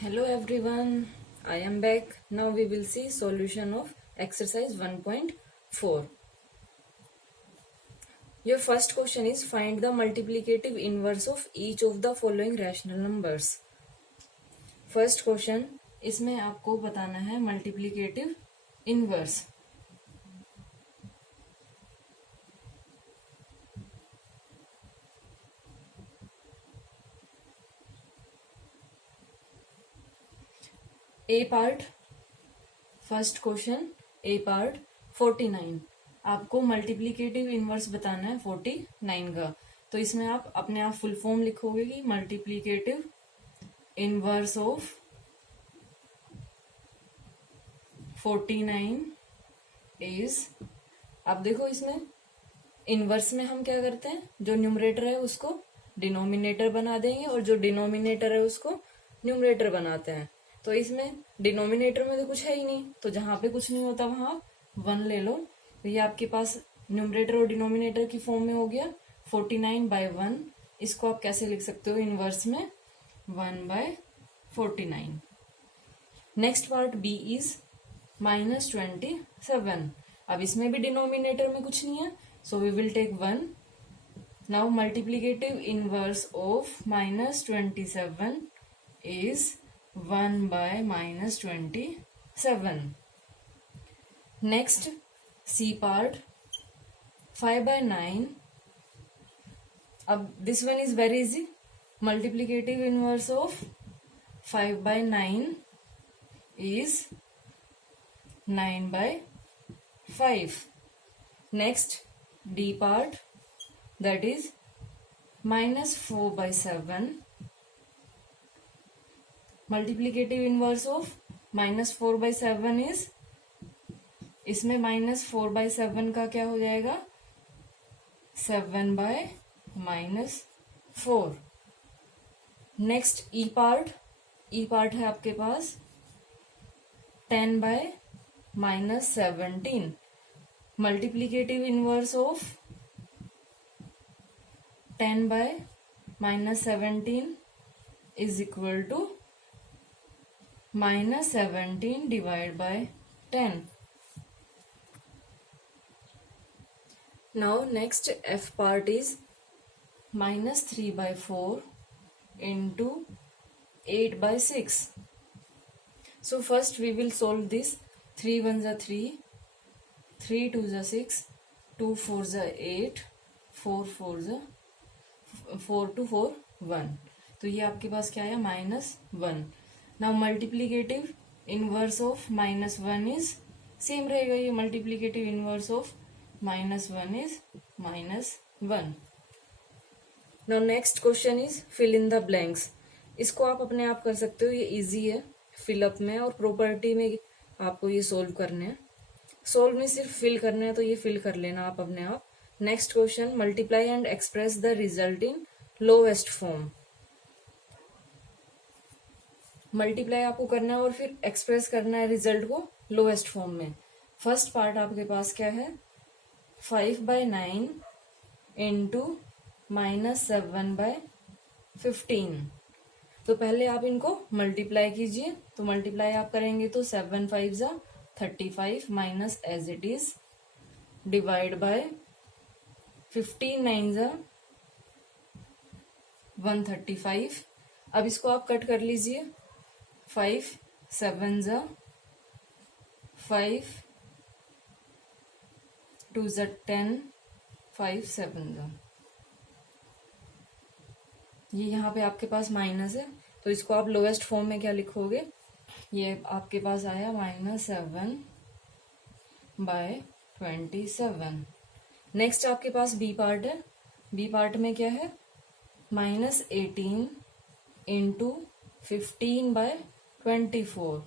Hello everyone, I am back. Now we will see solution of exercise 1.4. Your first question is find the multiplicative inverse of each of the following rational numbers. First question, इसमें आपको बताना है multiplicative inverse. A part, first question A part 49. आपको multiplicative inverse बताना है 49 का. तो इसमें आप अपने आप फुल फॉर्म लिखोगे कि मल्टीप्लीकेटिव इनवर्स ऑफ 49 इज. अब देखो इसमें इनवर्स में हम क्या करते हैं, जो न्यूमरेटर है उसको डिनोमिनेटर बना देंगे और जो डिनोमिनेटर है उसको न्यूमरेटर बनाते हैं. तो इसमें डिनोमिनेटर में तो कुछ है ही नहीं, तो जहां पे कुछ नहीं होता वहां आप 1 ले लो. तो ये आपके पास न्यूमरेटर और डिनोमिनेटर की फॉर्म में हो गया 49/1. इसको आप कैसे लिख सकते हो इनवर्स में 1/49. Next part B is -27. अब इसमें भी डिनोमिनेटर में कुछ नहीं है, so we will take 1. Now multiplicative inverse of -27 is 1/-27. Next, C part 5/9. अब this one is very easy. Multiplicative inverse of 5/9 is 9/5. Next, D part, that is -4/7. Multiplicative inverse of -4/7 is, इसमें -4/7 का क्या हो जाएगा 7/-4. नेक्स्ट ई part है आपके पास 10/-17. Multiplicative inverse of 10/-17 is equal to -17 divided by 10. Now next F part is -3/4 into 8/6. So first we will solve this. 3 1s are 3, 3 2s are 6, 2 4s are 8, 4 4s are 4 2 4 1. तो ये आपके पास क्या आया -1. Now multiplicative inverse of -1 is same रहेगा, ये multiplicative inverse of -1 is -1. Now next question is fill in the blanks. इसको आप अपने आप कर सकते हो, ये इजी है फिलअप में, और प्रॉपर्टी में आपको ये सोल्व करने हैं. सोल्व में सिर्फ फिल करना है, तो ये फिल कर लेना आप अपने आप. Next question, multiply and express the result in lowest form. Multiply आपको करना है और फिर एक्सप्रेस करना है रिजल्ट को लोएस्ट फॉर्म में. फर्स्ट पार्ट आपके पास क्या है 5/9 इंटू -7/15. तो पहले आप इनको मल्टीप्लाई कीजिए. तो मल्टीप्लाई आप करेंगे तो 7 5s are 35 minus as it is divide by 15 9s are 135. अब इसको आप कट कर लीजिए. 5 7s are 5, 2s are 10, 5 7s are. ये यहाँ पे आपके पास माइनस है, तो इसको आप लोएस्ट फॉर्म में क्या लिखोगे, ये आपके पास आया -7/27. नेक्स्ट आपके पास बी पार्ट है. बी पार्ट में क्या है -18 इंटू 15/24.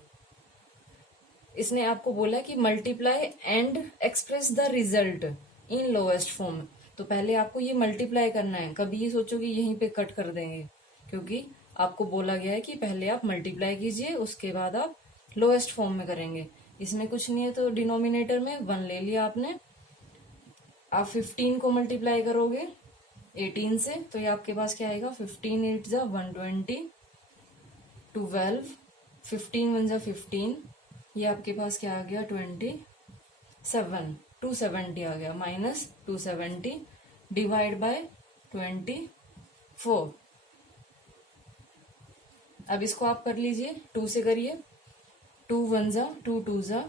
इसने आपको बोला कि multiply and express the result in lowest form. तो पहले आपको ये मल्टीप्लाई करना है. कभी ये सोचो कि यहीं पे कट कर देंगे, क्योंकि आपको बोला गया है कि पहले आप मल्टीप्लाई कीजिए, उसके बाद आप लोएस्ट फॉर्म में करेंगे. इसमें कुछ नहीं है, तो डिनोमिनेटर में 1 ले लिया आपने. आप 15 को मल्टीप्लाई करोगे 18 से, तो ये आपके पास क्या आएगा 15 8 120, 12 15 वन जा 15, ये आपके पास क्या आ गया 27, 270 आ गया, माइनस 270 डिवाइड बाय 24। अब इसको आप कर लीजिए, 2 से करिए, 2 वन जा 2, 2 जा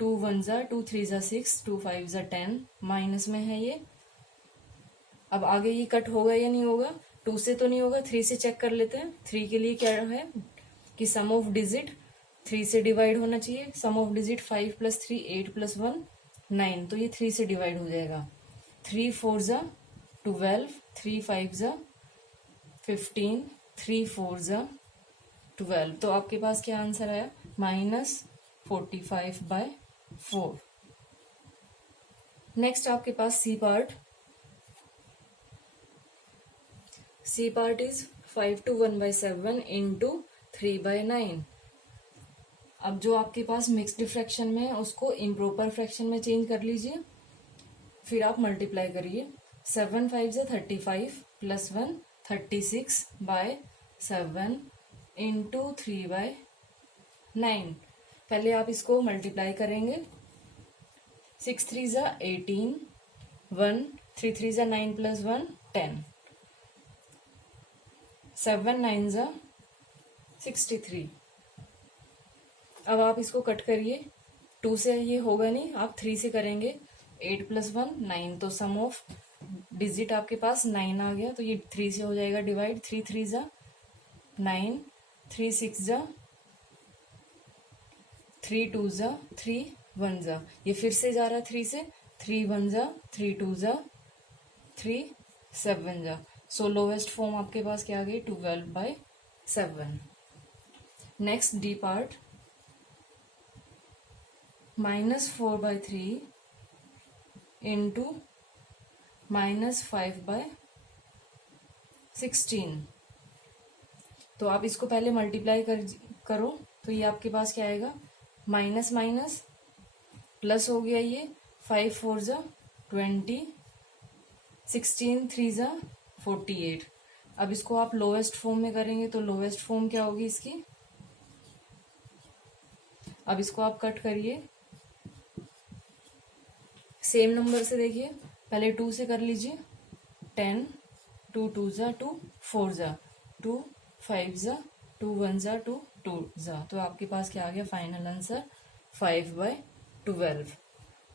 2 वन जा 2, 3 जा 6, 2 5 जा 10, माइनस में है ये। अब आगे ये कट होगा या नहीं होगा, 2 से तो नहीं होगा, 3 से चेक कर लेते हैं। 3 के लिए क्या है कि सम ऑफ डिजिट 3 से डिवाइड होना चाहिए। सम ऑफ डिजिट 5 + 3 8 + 1 9, तो ये 3 से डिवाइड हो जाएगा। 3 4 जा 12, 3 5 जा 15, 3 4 जा 12, तो आपके पास क्या आंसर आया, -45/4। नेक्स्ट आपके पास C part. C part is 5 to 1/7 into 3/9। अब जो आपके पास मिक्स्ड फ्रैक्शन में है उसको इम्प्रॉपर फ्रैक्शन में चेंज कर लीजिए, फिर आप मल्टीप्लाई करिए। 7 5 जा 35 + 1 36/7 इंटू 3/9। पहले आप इसको मल्टीप्लाई करेंगे। 6 3 जा 18, 1 3 3 जा 9 + 1 10, 7 9 जा 63। अब आप इसको कट करिए, 2 से ये होगा नहीं, आप 3 से करेंगे। 8 + 1 9, तो सम ऑफ डिजिट आपके पास 9 आ गया, तो ये 3 से हो जाएगा डिवाइड। 3 3 जा 9, 3 6 जा 3 2 जा 3 1 जा, ये फिर से जा रहा है 3 से, 3 1 जा 3 2 जा 3 7 जा। सो लोवेस्ट फॉर्म आपके पास क्या आ गई, 12/7। Next D part, -4/3 into -5/16। तो आप इसको पहले मल्टीप्लाई करो, तो ये आपके पास क्या आएगा, माइनस माइनस प्लस हो गया, ये 5 4 जा 20, 16 3 जा 48। अब इसको आप लोवेस्ट फॉर्म में करेंगे, तो लोवेस्ट फॉर्म क्या होगी इसकी। अब इसको आप कट करिए, सेम नंबर से देखिए, पहले 2 से कर लीजिए। 10, 2 2 जा 2, 4 जा 2, 5 जा 2, 1 जा 2, 2 जा, तो आपके पास क्या आ गया, final answer 5/12।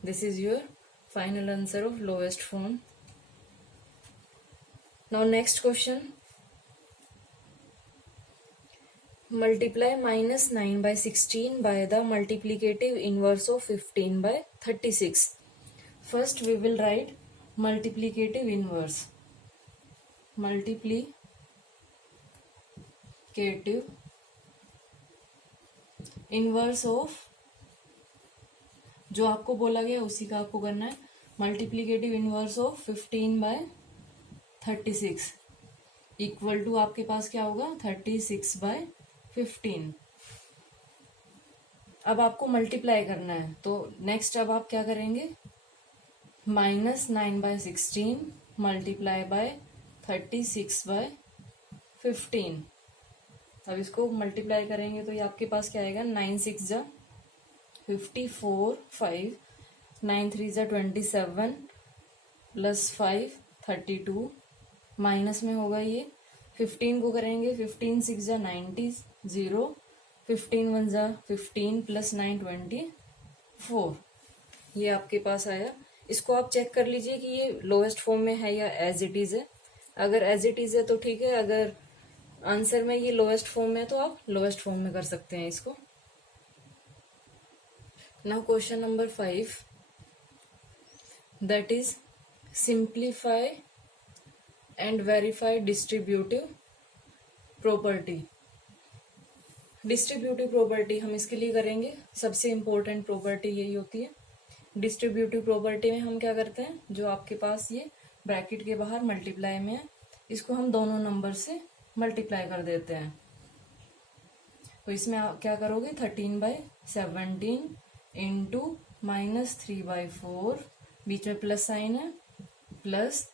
This is your final answer of lowest form. Now next question, multiply -9/16 by the multiplicative inverse of 15/36. First we will write multiplicative inverse. Multiplicative inverse of, जो आपको बोला गया उसी का आपको करना है। Multiplicative inverse of 15/36 equal to आपके पास क्या होगा, 36/15। अब आपको मल्टीप्लाई करना है, तो नेक्स्ट अब आप क्या करेंगे, -9/16 मल्टीप्लाई बाय 36/15। अब इसको मल्टीप्लाई करेंगे तो ये आपके पास क्या आएगा, 9 6 जा 54, 5 9 3 जा 27 + 5 32, माइनस में होगा ये। 15 को करेंगे, 15 6 जा 90 0, 15 1 जा 15 + 9 24, ये आपके पास आया। इसको आप चेक कर लीजिए कि ये लोएस्ट फॉर्म में है या एज इट इज है। अगर एज इट इज है तो ठीक है, अगर आंसर में ये लोएस्ट फॉर्म में तो आप लोएस्ट फॉर्म में कर सकते हैं इसको। Now question number 5, that is simplify and verify distributive property. Distributive property हम इसके लिए करेंगे, सबसे इंपॉर्टेंट प्रॉपर्टी यही होती है। डिस्ट्रीब्यूटिव प्रॉपर्टी में हम क्या करते हैं, जो आपके पास ये ब्रैकेट के बाहर मल्टीप्लाई में है, इसको हम दोनों नंबर से मल्टीप्लाई कर देते हैं। तो इसमें आप क्या करोगे, 13/17 इंटू -3/4, बीच में प्लस साइन है, प्लस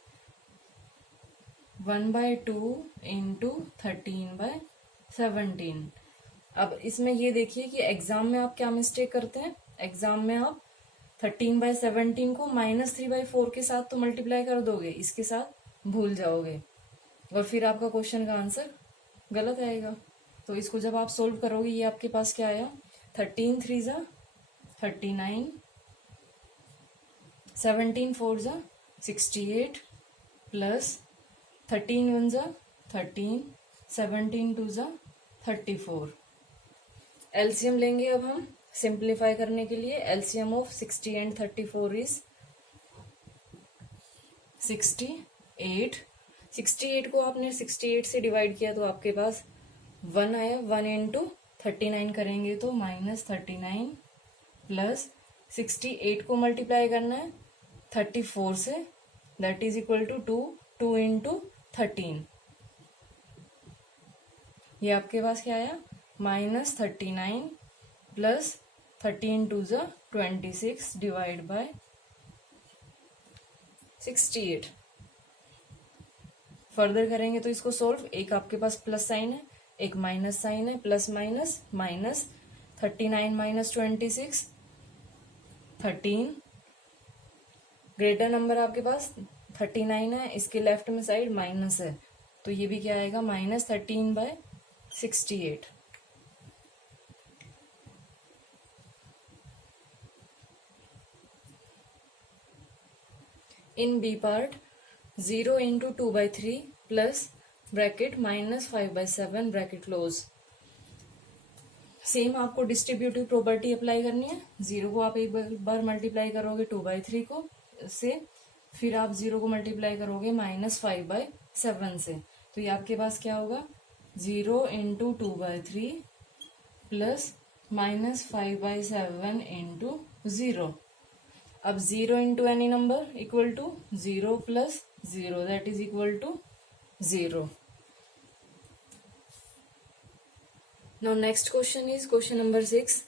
1/2 इंटू 13/17। अब इसमें ये देखिए कि एग्जाम में आप क्या मिस्टेक करते हैं। एग्जाम में आप 13/17 को -3/4 के साथ तो मल्टीप्लाई कर दोगे, इसके साथ भूल जाओगे और फिर आपका क्वेश्चन का आंसर गलत आएगा। तो इसको जब आप सोल्व करोगे, ये आपके पास क्या आया, 13 3 ज़ा 39, 17 4 ज़ा 68 प्लस 13 1 ज़ा 13, 17 2 ज़ा 34। एलसीएम लेंगे अब हम सिंप्लीफाई करने के लिए। LCM of 60 and 34 is 68। 68 को आपने 68 से डिवाइड किया तो आपके पास 1 आया। 1 इंटू 39 करेंगे तो -39 प्लस 68 को मल्टीप्लाई करना है 34 से, that is equal to 2। 2 into 13, ये आपके पास क्या आया, -39 प्लस 13 2 ज़ा 26 डिवाइड बाय 68। फर्दर करेंगे तो इसको सोल्व, एक आपके पास प्लस साइन है, एक माइनस साइन है, plus minus minus 39 minus 26 13, greater number आपके पास 39 है, इसके लेफ्ट में साइड माइनस है तो ये भी क्या आएगा, -13/68। In B part 0 into 2/3 plus bracket -5/7 bracket close. Same आपको डिस्ट्रीब्यूटिव प्रॉपर्टी अप्लाई करनी है। 0 को आप एक बार मल्टीप्लाई करोगे 2/3 को से, फिर आप 0 को मल्टीप्लाई करोगे -5/7 से, तो ये आपके पास क्या होगा, 0 इंटू 2/3 प्लस -5/7 इंटू 0। अब 0 into any number equal to 0 plus 0, that is equal to 0। Now next question is question number 6.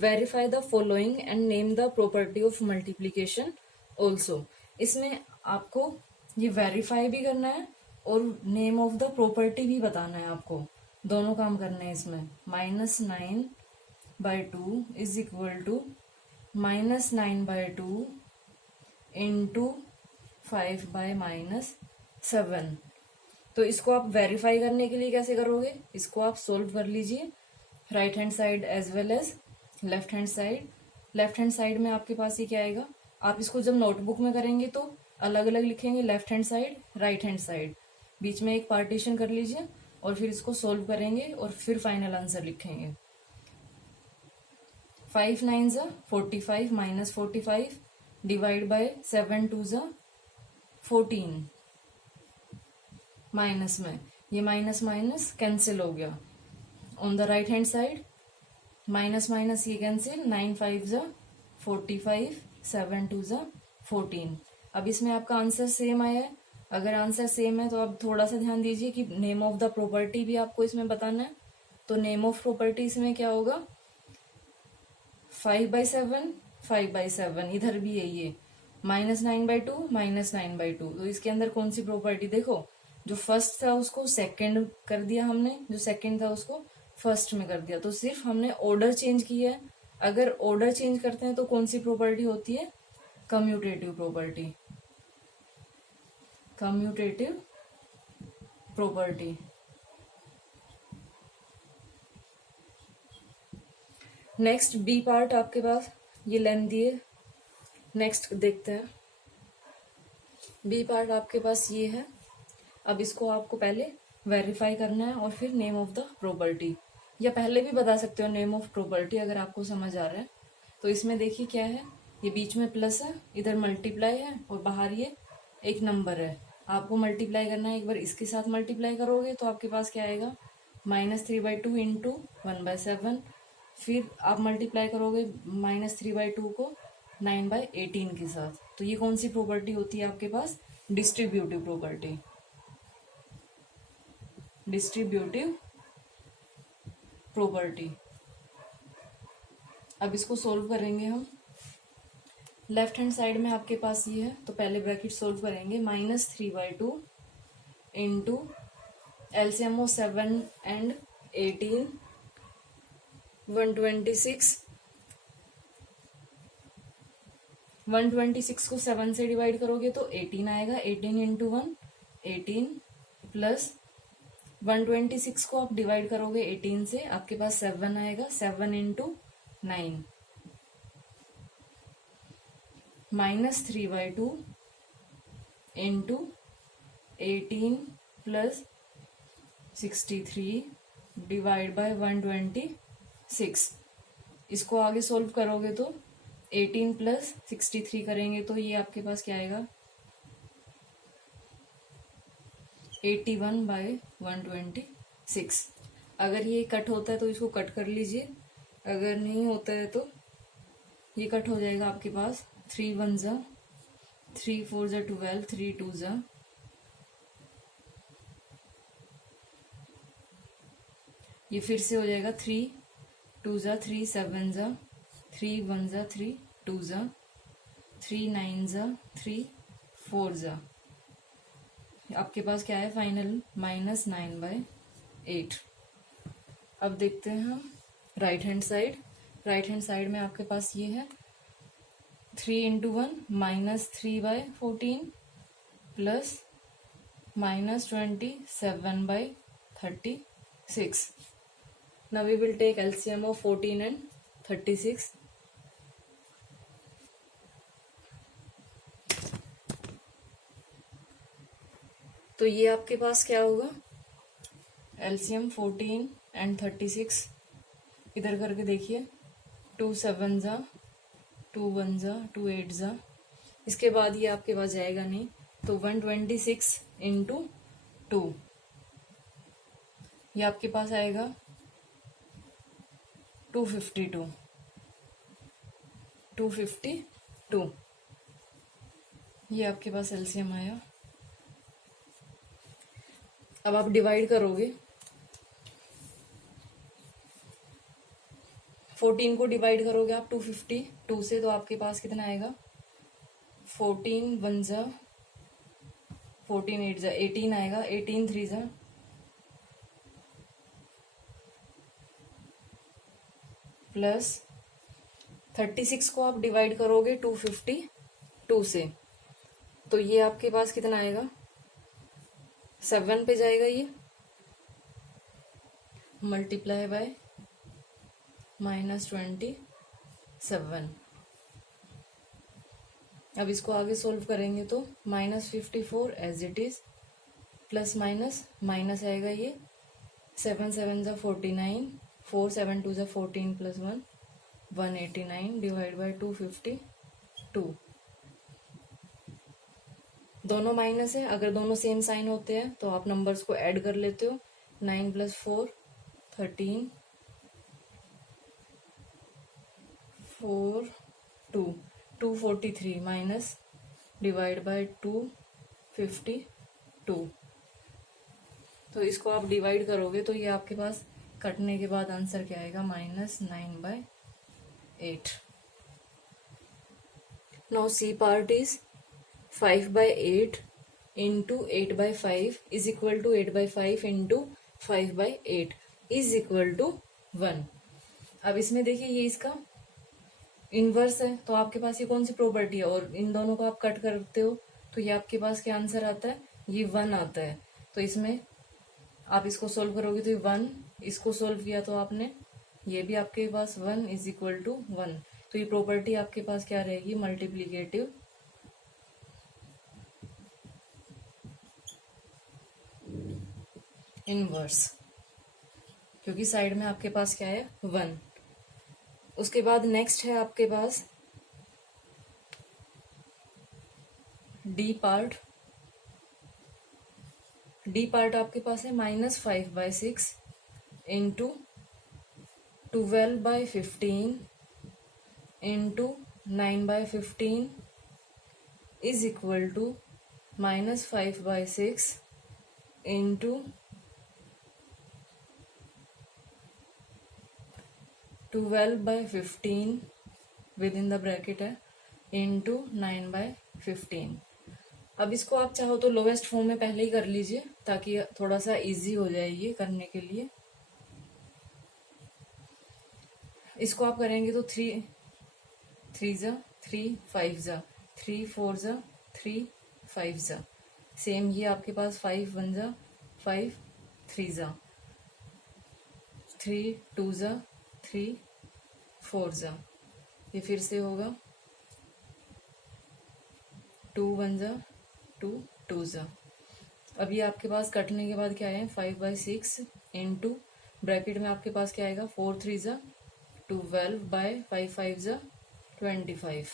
Verify the following and name the property of multiplication also. इसमें आपको ये वेरीफाई भी करना है और नेम ऑफ द प्रॉपर्टी भी बताना है, आपको दोनों काम करने हैं इसमें। -9/2 इज इक्वल टू -9/2 इंटू 5/-7। तो इसको आप वेरीफाई करने के लिए कैसे करोगे, इसको आप सोल्व कर लीजिए, right hand side as well as left hand side. Left hand side में आपके पास ये क्या आएगा, आप इसको जब नोटबुक में करेंगे तो अलग अलग लिखेंगे, left hand side right hand side, बीच में एक पार्टीशन कर लीजिए और फिर इसको सोल्व करेंगे और फिर फाइनल आंसर लिखेंगे। 5 9 ज़ा 45 -45 डिवाइड बाय 7 2 ज़ा 14, माइनस में ये माइनस माइनस कैंसिल हो गया। On the right hand side minus minus ये कैंसिल, 9 5 ज़ा 45 7 2 ज़ा 14। अब इसमें आपका आंसर सेम आया है। अगर आंसर सेम है तो आप थोड़ा सा ध्यान दीजिए कि नेम ऑफ द प्रॉपर्टी भी आपको इसमें बताना है। तो नेम ऑफ प्रॉपर्टी इसमें क्या होगा, 5/7 5/7, इधर भी है ये -9/2 -9/2। तो इसके अंदर कौन सी प्रॉपर्टी, देखो जो फर्स्ट था उसको सेकंड कर दिया हमने, जो सेकंड था उसको फर्स्ट में कर दिया, तो सिर्फ हमने ऑर्डर चेंज किया है। अगर ऑर्डर चेंज करते हैं तो कौन सी प्रॉपर्टी होती है, commutative property, commutative property. Next B part आपके पास ये लेंथ दिए, नेक्स्ट देखते हैं। बी पार्ट आपके पास ये है। अब इसको आपको पहले वेरीफाई करना है और फिर नेम ऑफ द प्रॉपर्टी, या पहले भी बता सकते हो नेम ऑफ प्रॉपर्टी अगर आपको समझ आ रहा है। तो इसमें देखिए क्या है, ये बीच में प्लस है, इधर मल्टीप्लाई है और बाहर ये एक नंबर है। आपको मल्टीप्लाई करना है, एक बार इसके साथ मल्टीप्लाई करोगे तो आपके पास क्या आएगा, -3/2 इंटू 1/7। फिर आप मल्टीप्लाई करोगे -3/2 को 9/18 के साथ। तो ये कौन सी प्रॉपर्टी होती है आपके पास, डिस्ट्रीब्यूटिव प्रॉपर्टी, डिस्ट्रीब्यूटिव प्रॉपर्टी। अब इसको सोल्व करेंगे हम। लेफ्ट हैंड साइड में आपके पास ये है, तो पहले ब्रैकेट सोल्व करेंगे, -3/2 इंटू एलसीएम ऑफ 7 and 18 126, 126 को 7 से डिवाइड करोगे तो 18 आएगा। 18 इंटू 1 18 प्लस 126 को आप डिवाइड करोगे 18 से, आपके पास 7 आएगा। 7 into 9 -3/2 into 18 plus 63 divide by 126। इसको आगे सोल्व करोगे तो 18 प्लस 63 करेंगे तो ये आपके पास क्या आएगा, 81/126। अगर ये कट होता है तो इसको कट कर लीजिए, अगर नहीं होता है तो ये कट हो जाएगा आपके पास। 3 1 जा 3 4 जा 12, 3 2 जा, ये फिर से हो जाएगा 3 2 जा 3 7 जा 3 1 जा 3 2 जा 3 9 जा 3 4 जा, आपके पास क्या है फाइनल -9/8। अब देखते हैं हम right hand side. Right hand side में आपके पास ये है 3 into 1 -3/14 plus -27/36। Now we will take LCM of 14 and 36. तो ये आपके पास क्या होगा, LCM 14 and 36 इधर करके देखिए। 2 7 जा 2 1 जा 2 8 जा, इसके बाद ये आपके पास जाएगा नहीं, तो 126 इंटू 2 ये आपके पास आएगा 252। ये आपके पास एलसीएम आया। अब आप डिवाइड करोगे 14 को डिवाइड करोगे आप 252 से, तो आपके पास कितना आएगा, 14 1 जा 14 8 जा 18 आएगा। 18 3 जा प्लस 36 को आप डिवाइड करोगे 252 से, तो ये आपके पास कितना आएगा, 7 पे जाएगा ये, मल्टीप्लाई बाय -27। अब इसको आगे सोल्व करेंगे तो -54 as it is, plus minus minus आएगा ये, 7 7 जा 49, 4 7 2 जा 14 प्लस 1 189 डिवाइड बाय 252। दोनों माइनस है, अगर दोनों सेम साइन होते हैं तो आप नंबर्स को ऐड कर लेते हो। 9 + 4 13 4 2 243 माइनस डिवाइड बाय 252। तो इसको आप डिवाइड करोगे तो ये आपके पास कटने के बाद आंसर क्या आएगा, -9/8। Now C part is 5/8 into 8/5 is equal to 8/5 into 5/8 is equal to 1। अब इसमें देखिए ये इसका इनवर्स है, तो आपके पास ये कौन सी प्रॉपर्टी है, और इन दोनों को आप कट करते हो तो ये आपके पास क्या आंसर आता है, ये 1 आता है। तो इसमें आप इसको सोल्व करोगे तो 1, इसको सोल्व किया तो आपने, ये भी आपके पास 1 इज इक्वल टू 1। तो ये प्रॉपर्टी आपके पास क्या रहेगी, मल्टीप्लीकेटिव इनवर्स, क्योंकि साइड में आपके पास क्या है, 1। उसके बाद नेक्स्ट है आपके पास डी पार्ट। डी पार्ट आपके पास है -5/6 into 12/15 into 9/15 is equal to -5/6 into 12/15 within the bracket है इंटू 9/15। अब इसको आप चाहो तो लोवेस्ट फॉर्म में पहले ही कर लीजिए ताकि थोड़ा सा इजी हो जाए ये करने के लिए। इसको आप करेंगे तो 3 3 जा 3 5 जा 3 4 जा 3 5 जा। सेम ये आपके पास 5 1 जा 5 3 जा 3 2 जा 3 4 जा। ये फिर से होगा 2 1 जा 2 2 जा। अब ये आपके पास कटने के बाद क्या है 5/6 इंटू ब्रैकेट में आपके पास क्या आएगा 4 3 जा 12/5 5 जा 25।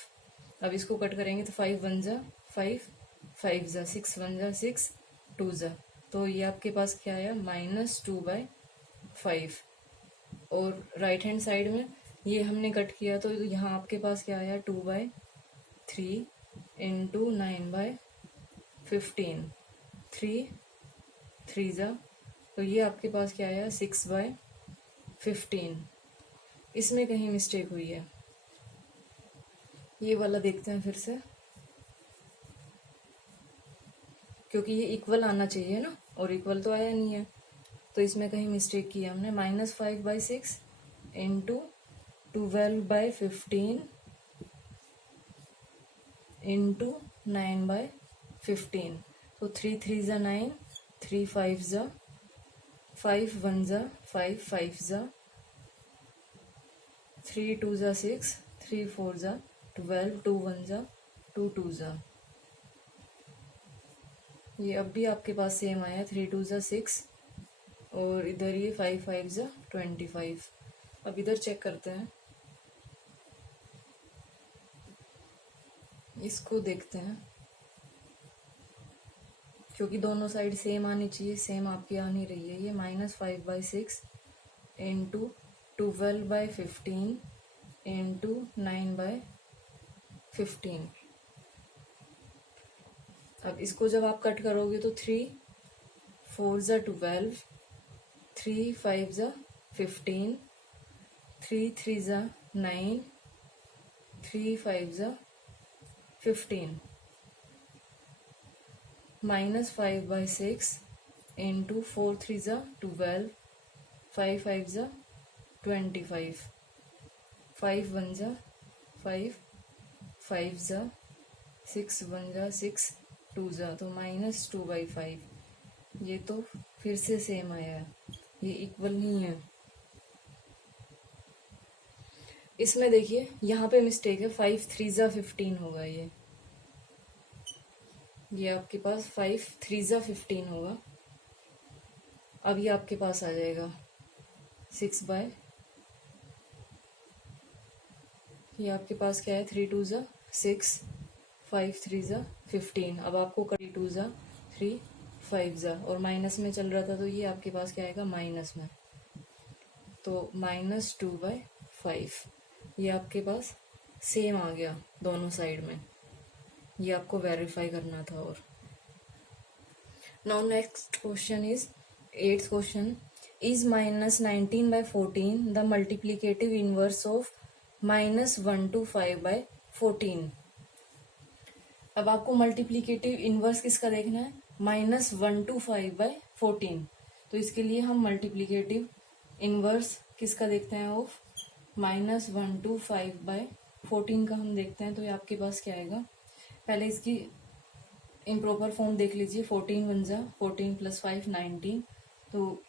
अब इसको कट करेंगे तो 5 1 जा 5 5 जा 6 1 जा 6 2 जा। तो ये आपके पास क्या आया -2/5। और राइट हैंड साइड में ये हमने कट किया तो यहाँ आपके पास क्या आया 2/3 इंटू 9/15 3 3 जा। तो ये आपके पास क्या आया 6/15। इसमें कहीं मिस्टेक हुई है, ये वाला देखते हैं फिर से, क्योंकि ये इक्वल आना चाहिए ना, और इक्वल तो आया नहीं है, तो इसमें कहीं मिस्टेक की हमने। -5/6 इंटू 12/15 इंटू 9/15। तो 3 3 जा 9 3 5 जा 5 1 जा 5 5 जा 3 2 जा 6 3 4 जा 12 2 1 जा 2 2 जा। ये अब भी आपके पास सेम आया 3 2 जा 6 और इधर ये 5 5 जा 25। अब इधर चेक करते हैं, इसको देखते हैं, क्योंकि दोनों साइड सेम आनी चाहिए, सेम आपकी आ नहीं रही है। ये -5/6 इंटू 12/15 इंटू 9/15। अब इसको जब आप कट करोगे तो 3 4 जा 12 3 5 जा 15 3 3 जा 9 3 5 जा 15 -5/6 इंटू 4 3 जा 12 5 5 जा 25 5 1 जा 5 5 जा 6 1 जा 6 2 जा। तो -2/5। ये तो फिर से सेम आया है, ये इक्वल नहीं है। इसमें देखिए यहाँ पे मिस्टेक है, 5 3 जा 15 होगा। ये आपके पास 5 3 जा 15 होगा। अब ये आपके पास आ जाएगा 6/, ये आपके पास क्या है 3 2 जा 6 5 3 जा 15। अब आपको 3 2 जा 3 5 जा, और माइनस में चल रहा था तो ये आपके पास क्या आएगा माइनस में, तो -2/5। ये आपके पास सेम आ गया दोनों साइड में, ये आपको वेरीफाई करना था। और now next question is 8th question, is -19/14 the multiplicative inverse of -125/14। अब आपको मल्टीप्लीकेटिव इनवर्स किसका देखना है, -125/14। तो इसके लिए हम मल्टीप्लीकेटिव इनवर्स किसका देखते हैं, ऑफ -125/14 का हम देखते हैं। तो ये आपके पास क्या आएगा, पहले इसकी इम्प्रॉपर फॉर्म देख लीजिए। 14 1 जा 14 + 5 19, तो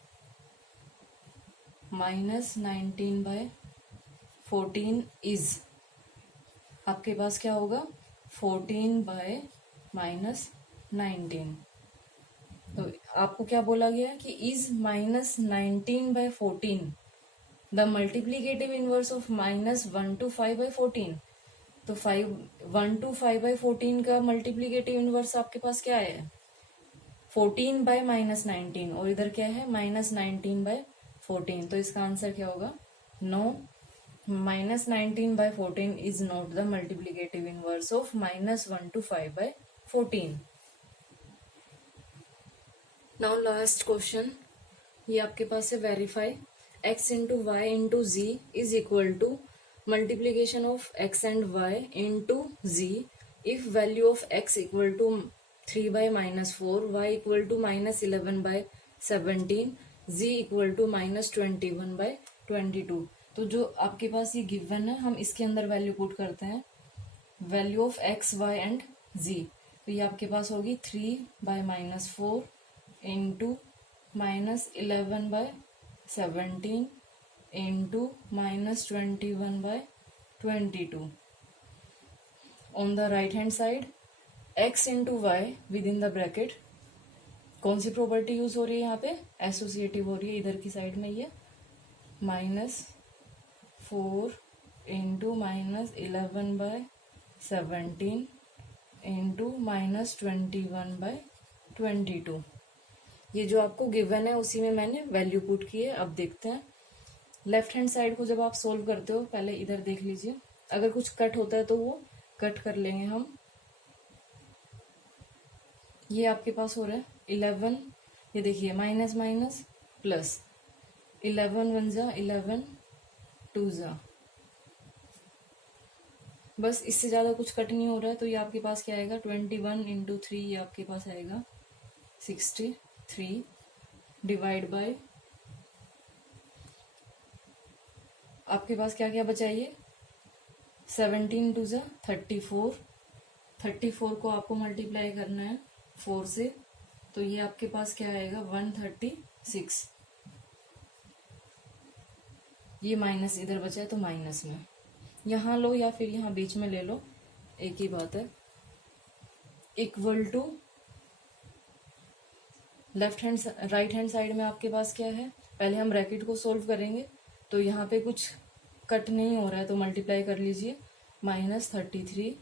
-19/14 इज आपके पास क्या होगा 14/-19। तो आपको क्या बोला गया कि is -19/14 the multiplicative inverse of -125/14। तो 125/14 का मल्टीप्लीकेटिव इनवर्स आपके पास क्या है 14/-19, और इधर क्या है -19/14। तो इसका आंसर क्या होगा, no, -19/14 is not the multiplicative inverse of -125/14। Now last question, ये आपके पास है verify x into y into Z is equal to multiplication of x and y into Z if value of x equal to 3/-4, y equal to -11/17, z equal to -21/22। तो जो आपके पास ये given है हम इसके अंदर वैल्यू पुट करते हैं, value of x y and z. तो ये आपके पास होगी 3/-4 into -11/17 into -21/22। On the right hand side x into y within the bracket, कौन सी प्रॉपर्टी यूज हो रही है यहाँ पे, एसोसिएटिव हो रही है इधर की साइड में, ये -4 इंटू -11/17 इंटू -21/22। ये जो आपको गिवन है उसी में मैंने वैल्यू पुट की है। अब देखते हैं लेफ्ट हैंड साइड को जब आप सोल्व करते हो, पहले इधर देख लीजिए, अगर कुछ कट होता है तो वो कट कर लेंगे हम। ये आपके पास हो रहा है 11, ये देखिए माइनस माइनस प्लस, 11 1 जा 11 2 जा, बस इससे ज़्यादा कुछ कट नहीं हो रहा है। तो ये आपके पास क्या आएगा 21 इंटू 3, ये आपके पास आएगा 63 डिवाइड बाय, आपके पास क्या क्या बचा, ये 17 2 जा 34, 34 को आपको मल्टीप्लाई करना है 4 से, तो ये आपके पास क्या आएगा 136। ये माइनस इधर बचा है तो माइनस में यहाँ लो या फिर यहाँ बीच में ले लो, एक ही बात है। Equal to left hand right hand side में आपके पास क्या है, पहले हम ब्रैकेट को सोल्व करेंगे, तो यहाँ पे कुछ कट नहीं हो रहा है तो मल्टीप्लाई कर लीजिए, -33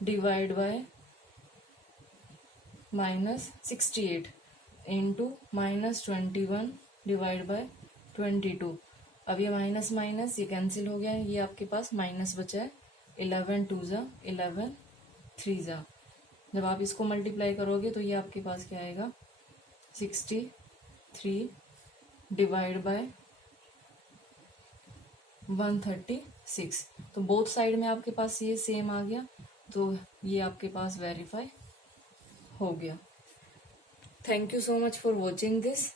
divide by -68 into -21 divide by 22। अब ये माइनस माइनस ये कैंसिल हो गया है, ये आपके पास माइनस बचा है, 11 2 जा 11 3 जा। जब आप इसको मल्टीप्लाई करोगे तो ये आपके पास क्या आएगा 63 डिवाइड बाय 136। तो बोथ साइड में आपके पास ये सेम आ गया, तो ये आपके पास वेरीफाई हो गया। Thank you so much for watching this.